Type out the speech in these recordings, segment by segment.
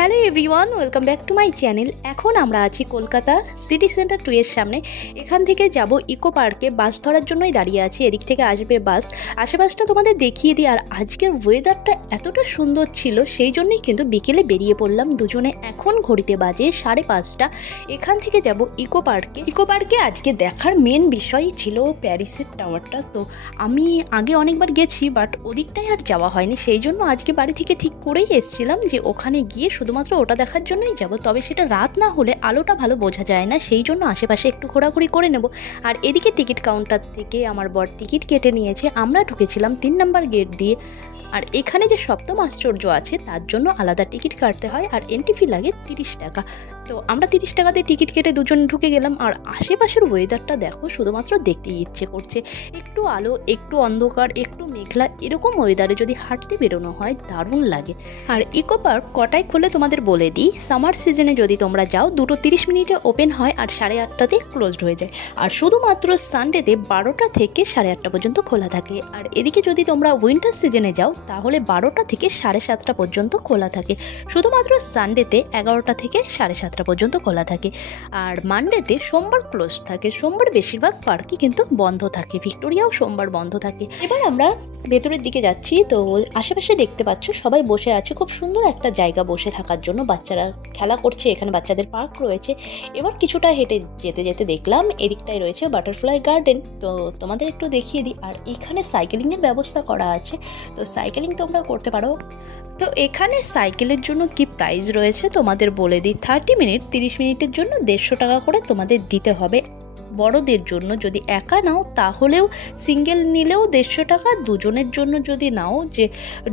Hello everyone, welcome back to my channel. এখন আমরা আছি কলকাতা সিটি সেন্টার 2 এর সামনে। এখান থেকে যাব ইকো পার্কে। বাস ধরার জন্যই দাঁড়িয়ে আছি, এদিক থেকে আসবে বাস। আশেপাশটা তোমাদের দেখিয়ে দিই। আর আজকের ওয়েদারটা এতটা সুন্দর ছিল, সেই জন্যই কিন্তু বিকেলে বেরিয়ে পড়লাম দুজনে। এখন ঘড়িতে বাজে 5:30। এখান থেকে যাব ইকো পার্কে। ইকো পার্কে আজকে দেখার মেন বিষয়ই ছিল প্যারিসের টাওয়ারটা। তো আমি আগে অনেকবার গেছি, বাট ওদিকটাই আর যাওয়া হয়নি, সেই জন্য আজকে বাড়ি থেকে ঠিক করেই এসেছিলাম যে ওখানে গিয়ে শুধুমাত্র ওটা দেখার জন্যই যাব। তবে সেটা রাত না হলে আলোটা ভালো বোঝা যায় না, সেই জন্য আশেপাশে একটু ঘোরাঘুরি করে নেব। আর এদিকে টিকিট কাউন্টার থেকে আমার বর টিকিট কেটে নিয়েছে। আমরা ঢুকেছিলাম 3 নম্বর গেট দিয়ে। আর এখানে যে সপ্তম আশ্চর্য আছে তার জন্য আলাদা টিকিট কাটতে হয়, আর এন্ট্রি ফি লাগে 30 টাকা। তো আমরা 30 টাকাতে টিকিট কেটে দুজন ঢুকে গেলাম। আর আশেপাশের ওয়েদারটা দেখো, শুধুমাত্র দেখতেই ইচ্ছে করছে। একটু আলো, একটু অন্ধকার, একটু মেঘলা, এরকম ওয়েদারে যদি হাঁটতে বেরোনো হয় দারুণ লাগে। আর ইকো পার্ক কটায় খোলে তোমাদের বলে দিই। সামার সিজনে যদি তোমরা যাও 2:30 ওপেন হয় আর 8:30 ক্লোজড হয়ে যায়। আর শুধুমাত্র সানডেতে 12টা থেকে 8:30 পর্যন্ত খোলা থাকে। আর এদিকে যদি তোমরা উইন্টার সিজনে যাও তাহলে 12টা থেকে 7:30 পর্যন্ত খোলা থাকে। শুধুমাত্র সানডেতে 11টা থেকে 7:30 পর্যন্ত খোলা থাকে। আর মানডেতে সোমবার ক্লোজ থাকে। সোমবার বেশিরভাগ পার্কই কিন্তু বন্ধ থাকে, ভিক্টোরিয়াও সোমবার বন্ধ থাকে। এবার আমরা ভেতরের দিকে যাচ্ছি। তো আশেপাশে দেখতে পাচ্ছ সবাই বসে আছে, খুব সুন্দর একটা জায়গা বসে থাকার জন্য। বাচ্চারা খেলা করছে, এখানে বাচ্চাদের পার্ক রয়েছে। এবার কিছুটা হেঁটে যেতে যেতে দেখলাম এদিকটাই রয়েছে বাটারফ্লাই গার্ডেন। তো তোমাদের একটু দেখিয়ে দিই। আর এখানে সাইকেলিংয়ের ব্যবস্থা করা আছে, তো সাইকেলিং তোমরা করতে পারো। তো এখানে সাইকেলের জন্য কি প্রাইস রয়েছে তোমাদের বলে দিই। 30 মিনিট 30 মিনিটের জন্য 150 টাকা করে তোমাদের দিতে হবে। বড়দের জন্য যদি একা নাও তাহলেও, সিঙ্গেল নিলেও 150 টাকা। দুজনের জন্য যদি নাও, যে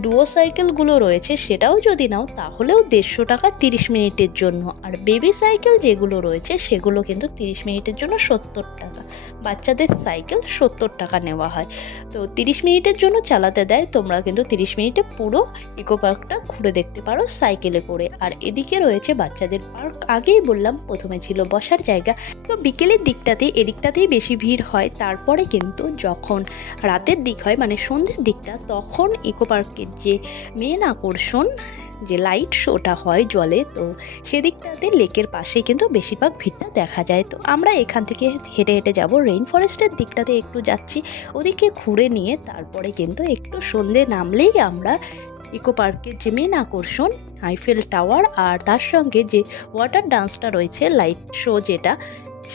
ডুয়ো সাইকেলগুলো রয়েছে সেটাও যদি নাও তাহলেও 150 টাকা 30 মিনিটের জন্য। আর বেবি সাইকেল যেগুলো রয়েছে সেগুলো কিন্তু 30 মিনিটের জন্য 70 টাকা। বাচ্চাদের সাইকেল 70 টাকা নেওয়া হয়। তো 30 মিনিটের জন্য চালাতে দেয়। তোমরা কিন্তু 30 মিনিটে পুরো ইকো পার্কটা ঘুরে দেখতে পারো সাইকেলে করে। আর এদিকে রয়েছে বাচ্চাদের পার্ক। আগেই বললাম প্রথমে ছিল বসার জায়গা। তো বিকেলের দিকটাতে এদিকটাতেই বেশি ভিড় হয়। তারপরে কিন্তু যখন রাতের দিক হয়, মানে সন্ধ্যের দিকটা, তখন ইকো পার্কের যে মেন আকর্ষণ, যে লাইট শোটা হয় জলে, তো সেদিকটাতে লেকের পাশে কিন্তু বেশিরভাগ ভিড়টা দেখা যায়। তো আমরা এখান থেকে হেঁটে হেঁটে যাব রেইন ফরেস্টের দিকটাতে, একটু যাচ্ছি ওদিকে ঘুরে নিয়ে। তারপরে কিন্তু একটু সন্ধ্যে নামলেই আমরা ইকো পার্কের যে মেন আকর্ষণ আইফেল টাওয়ার, আর তার সঙ্গে যে ওয়াটার ডান্সটা রয়েছে, লাইট শো যেটা,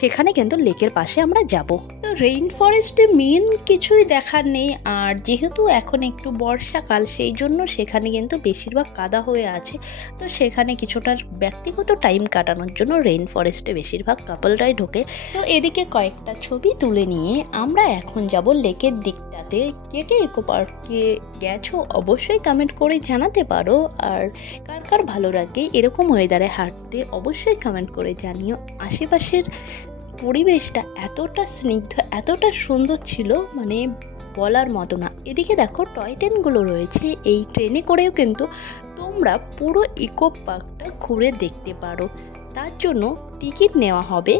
সেখানে কিন্তু লেকের পাশে আমরা যাব। তো রেইন ফরেস্টে মেন কিছুই দেখার নেই। আর যেহেতু এখন একটু বর্ষাকাল, সেই জন্য সেখানে কিন্তু বেশিরভাগ কাদা হয়ে আছে। তো সেখানে কিছুটা ব্যক্তিগত টাইম কাটানোর জন্য রেইন ফরেস্টে বেশিরভাগ কাপলরাই ঢোকে। তো এদিকে কয়েকটা ছবি তুলে নিয়ে আমরা এখন যাব লেকের দিকটাতে। কে কে ইকো পার্কে গেছো অবশ্যই কমেন্ট করে জানাতে পারো। আর কার কার ভালো লাগে এরকম ওয়েদারে হাঁটতে অবশ্যই কমেন্ট করে জানিও। আশেপাশের পরিবেশটা এতটা স্নিগ্ধ, এতটা সুন্দর ছিল, মানে বলার মতো না। এদিকে দেখো টয় ট্রেনগুলো রয়েছে। এই ট্রেনে করেও কিন্তু তোমরা পুরো ইকো পার্কটা ঘুরে দেখতে পারো। তার জন্য টিকিট নেওয়া হবে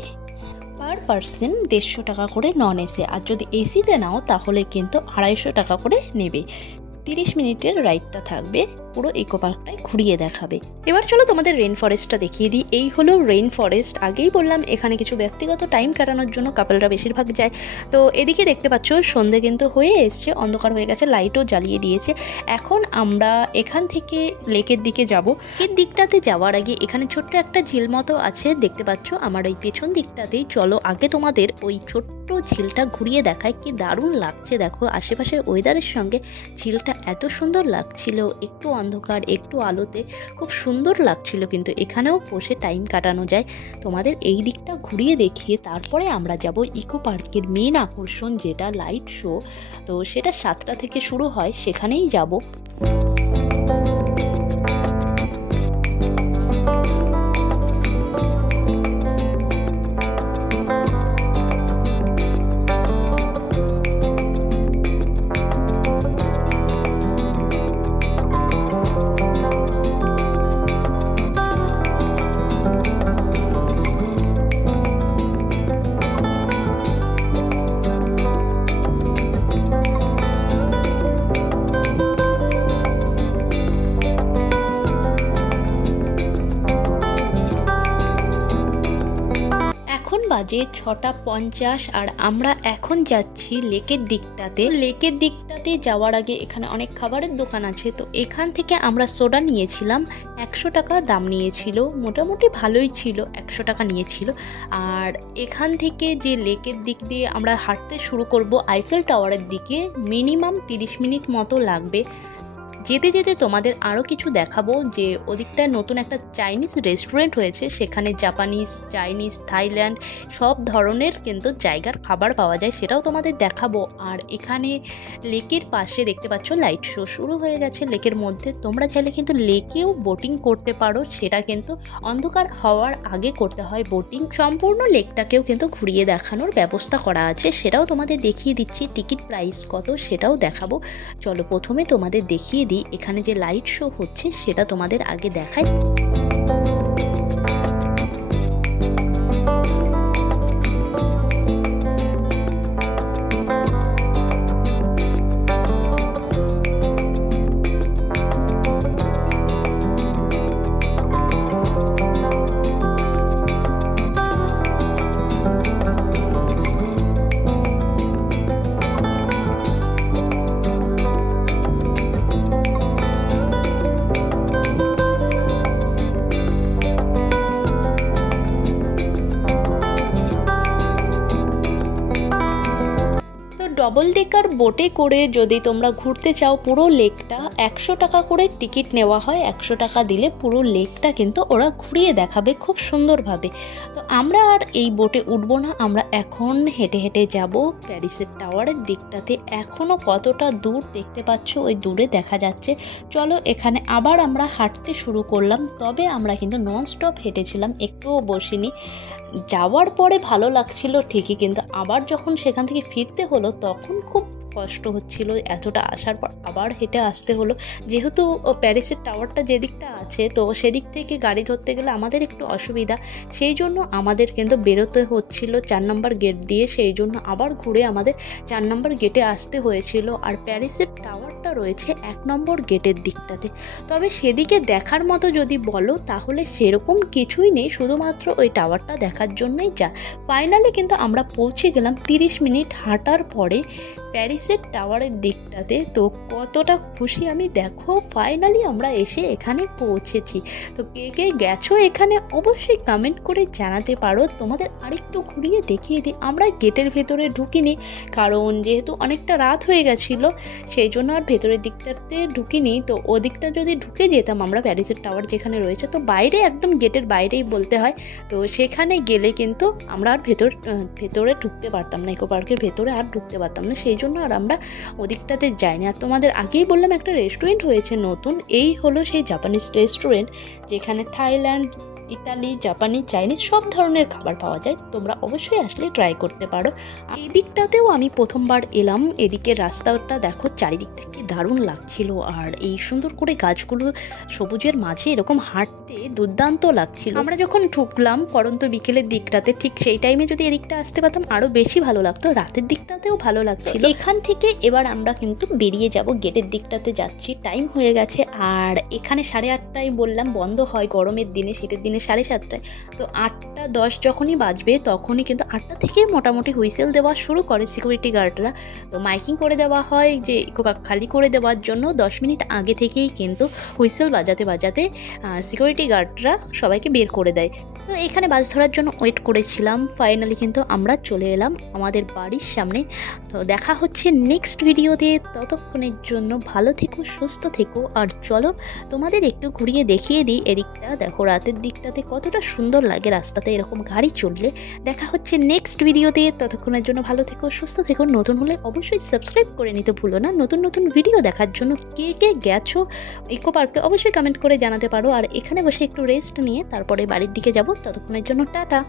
পার পার্সন 150 টাকা করে নন এসি। আর যদি এসিতে নাও তাহলে কিন্তু 250 টাকা করে নেবে। 30 মিনিটের রাইডটা থাকবে, পুরো ইকো পার্কটাই ঘুরিয়ে দেখাবে। এবার চলো তোমাদের রেইন ফরেস্টটা দেখিয়ে দিই। এই হলো রেইন ফরেস্ট। আগেই বললাম এখানে কিছু ব্যক্তিগত টাইম কাটানোর জন্য কাপলরা বেশিরভাগ যায়। তো এদিকে দেখতে পাচ্ছ সন্ধে কিন্তু হয়ে এসছে, অন্ধকার হয়ে গেছে, লাইটও জ্বালিয়ে দিয়েছে। এখন আমরা এখান থেকে লেকের দিকে যাব। লেকের দিকটাতে যাওয়ার আগে এখানে ছোট্ট একটা ঝিল মতো আছে, দেখতে পাচ্ছ আমার ওই পেছন দিকটাতেই। চলো আগে তোমাদের ওই ছোট্ট ঝিলটা ঘুরিয়ে দেখায়, কি দারুণ লাগছে দেখো। আশেপাশের ওয়েদারের সঙ্গে ঝিলটা এত সুন্দর লাগছিল, একটু অন্ধকার একটু আলোতে, খুব সুন্দর লাগছিল। কিন্তু এখানেও বসে টাইম কাটানো যায়। তোমাদের এই দিকটা ঘুরিয়ে দেখিয়ে তারপরে আমরা যাব ইকো পার্কের মেন আকর্ষণ যেটা লাইট শো। তো সেটা 7টা থেকে শুরু হয়, সেখানেই যাব। বাজে 6:50 আর আমরা এখন যাচ্ছি লেকের দিকটাতে। লেকের দিকটাতে যাওয়ার আগে এখানে অনেক খাবারের দোকান আছে, তো এখান থেকে আমরা সোডা নিয়েছিলাম। 100 টাকা দাম নিয়েছিল, মোটামুটি ভালোই ছিল, 100 টাকা নিয়েছিল। আর এখান থেকে যে লেকের দিক দিয়ে আমরা হাঁটতে শুরু করব আইফেল টাওয়ারের দিকে, মিনিমাম 30 মিনিট মতো লাগবে। যেতে যেতে তোমাদের আরও কিছু দেখাবো যে ওদিকটায় নতুন একটা চাইনিজ রেস্টুরেন্ট হয়েছে, সেখানে জাপানিজ, চাইনিজ, থাইল্যান্ড সব ধরনের কিন্তু জায়গার খাবার পাওয়া যায়, সেটাও তোমাদের দেখাবো। আর এখানে লেকের পাশে দেখতে পাচ্ছ লাইট শো শুরু হয়ে গেছে লেকের মধ্যে। তোমরা চাইলে কিন্তু লেকেও বোটিং করতে পারো, সেটা কিন্তু অন্ধকার হওয়ার আগে করতে হয় বোটিং। সম্পূর্ণ লেকটাকেও কিন্তু ঘুরিয়ে দেখানোর ব্যবস্থা করা আছে, সেটাও তোমাদের দেখিয়ে দিচ্ছি। টিকিট প্রাইস কত সেটাও দেখাবো। চলো প্রথমে তোমাদের দেখিয়ে দিই এখানে যে লাইট শো হচ্ছে সেটা তোমাদের আগে দেখাই। ডবল ডেকার বোটে করে যদি তোমরা ঘুরতে চাও পুরো লেকটা, 100 টাকা করে টিকিট নেওয়া হয়। 100 টাকা দিলে পুরো লেকটা কিন্তু ওরা ঘুরিয়ে দেখাবে খুব সুন্দরভাবে। তো আমরা আর এই বোটে উঠবো না, আমরা এখন হেঁটে হেঁটে যাব প্যারিসের টাওয়ারের দিকটাতে। এখনও কতটা দূর দেখতে পাচ্ছ, ওই দূরে দেখা যাচ্ছে। চলো এখানে আবার আমরা হাঁটতে শুরু করলাম, তবে আমরা কিন্তু নন স্টপ হেঁটেছিলাম, একটুও বসিনি। যাওয়ার পরে ভালো লাগছিল ঠিকই, কিন্তু আবার যখন সেখান থেকে ফিরতে হলো তখন খুব কষ্ট হচ্ছিল। এতটা আসার পর আবার হেঁটে আসতে হলো, যেহেতু প্যারিসের টাওয়ারটা যেদিকটা আছে তো সেদিক থেকে গাড়ি ধরতে গেলে আমাদের একটু অসুবিধা, সেই জন্য আমাদের কিন্তু বেরোতে হচ্ছিল 4 নম্বর গেট দিয়ে। সেই জন্য আবার ঘুরে আমাদের 4 নম্বর গেটে আসতে হয়েছিল। আর প্যারিসের টাওয়ারটা রয়েছে 1 নম্বর গেটের দিকটাতে। তবে সেদিকে দেখার মতো যদি বলো তাহলে সেরকম কিছুই নেই, শুধুমাত্র ওই টাওয়ারটা দেখার জন্যই যা। ফাইনালি কিন্তু আমরা পৌঁছে গেলাম 30 মিনিট হাঁটার পরে প্যারিসের টাওয়ারের দিকটাতে। তো কতটা খুশি আমি, দেখো ফাইনালি আমরা এসে এখানে পৌঁছেছি। তো কে কে গেছো এখানে অবশ্যই কমেন্ট করে জানাতে পারো। তোমাদের আরেকটু ঘুরিয়ে দেখিয়ে দিই, আমরা গেটের ভেতরে ঢুকিনি, কারণ যেহেতু অনেকটা রাত হয়ে গেছিলো সেই জন্য আর ভেতরের দিকটাতে ঢুকিনি। তো ওদিকটা যদি ঢুকে যেতাম আমরা, প্যারিসের টাওয়ার যেখানে রয়েছে তো বাইরে একদম গেটের বাইরেই বলতে হয়, তো সেখানে গেলে কিন্তু আমরা আর ভেতরে ঢুকতে পারতাম না, ইকো পার্কের ভেতরে আর ঢুকতে পারতাম না, সেই জন্য আর আমরা ওদিকটাতে যাইনি। আর তোমাদের আগেই বললাম একটা রেস্টুরেন্ট হয়েছে নতুন, এই হলো সেই জাপানিজ রেস্টুরেন্ট যেখানে থাইল্যান্ড, ইতালি, জাপানি, চাইনিজ সব ধরনের খাবার পাওয়া যায়। তোমরা অবশ্যই আসলে ট্রাই করতে পারো। এই দিকটাতেও আমি প্রথমবার এলাম। এদিকে রাস্তাটা দেখো চারিদিকটা কি দারুণ লাগছিল, আর এই সুন্দর করে গাছগুলো সবুজের মাঝে এরকম হাঁটতে দুর্দান্ত লাগছিল। আমরা যখন ঢুকলাম পরন্ত বিকেলের দিকটাতে, ঠিক সেই টাইমে যদি এদিকটা আসতে পারতাম আরও বেশি ভালো লাগতো। রাতের দিকটাতেও ভালো লাগছিল। এখান থেকে এবার আমরা কিন্তু বেরিয়ে যাব, গেটের দিকটাতে যাচ্ছি, টাইম হয়ে গেছে। আর এখানে 8:30টায় বললাম বন্ধ হয় গরমের দিনে, শীতের দিনে 7:30টায়। তো 8:10 যখনই বাজবে তখনই কিন্তু 8টা থেকে মোটামুটি হুইসেল দেওয়া শুরু করে সিকিউরিটি গার্ডরা। তো মাইকিং করে দেওয়া হয় যে ইকো পার্ক খালি করে দেওয়ার জন্য 10 মিনিট আগে থেকেই কিন্তু হুইসেল বাজাতে বাজাতে সিকিউরিটি গার্ডরা সবাইকে বের করে দেয়। তো এখানে বাস ধরার জন্য ওয়েট করেছিলাম। ফাইনালি কিন্তু আমরা চলে এলাম আমাদের বাড়ির সামনে। তো দেখা হচ্ছে নেক্সট ভিডিওতে, ততক্ষণের জন্য ভালো থেকো, সুস্থ থেকো। আর চলো তোমাদের একটু ঘুরিয়ে দেখিয়ে দিই এদিকটা। দেখো রাতের দিকটাতে কতটা সুন্দর লাগে রাস্তাতে এরকম গাড়ি চললে। দেখা হচ্ছে নেক্সট ভিডিওতে, ততক্ষণের জন্য ভালো থেকো, সুস্থ থেকো। নতুন হলে অবশ্যই সাবস্ক্রাইব করে নিতে ভুলো না। নতুন নতুন ভিডিও দেখার জন্য কে কে গেছো ইকো পার্কে অবশ্যই কমেন্ট করে জানাতে পারো। আর এখানে বসে একটু রেস্ট নিয়ে তারপরে বাড়ির দিকে যাব। ততক্ষণের জন্য টাটা।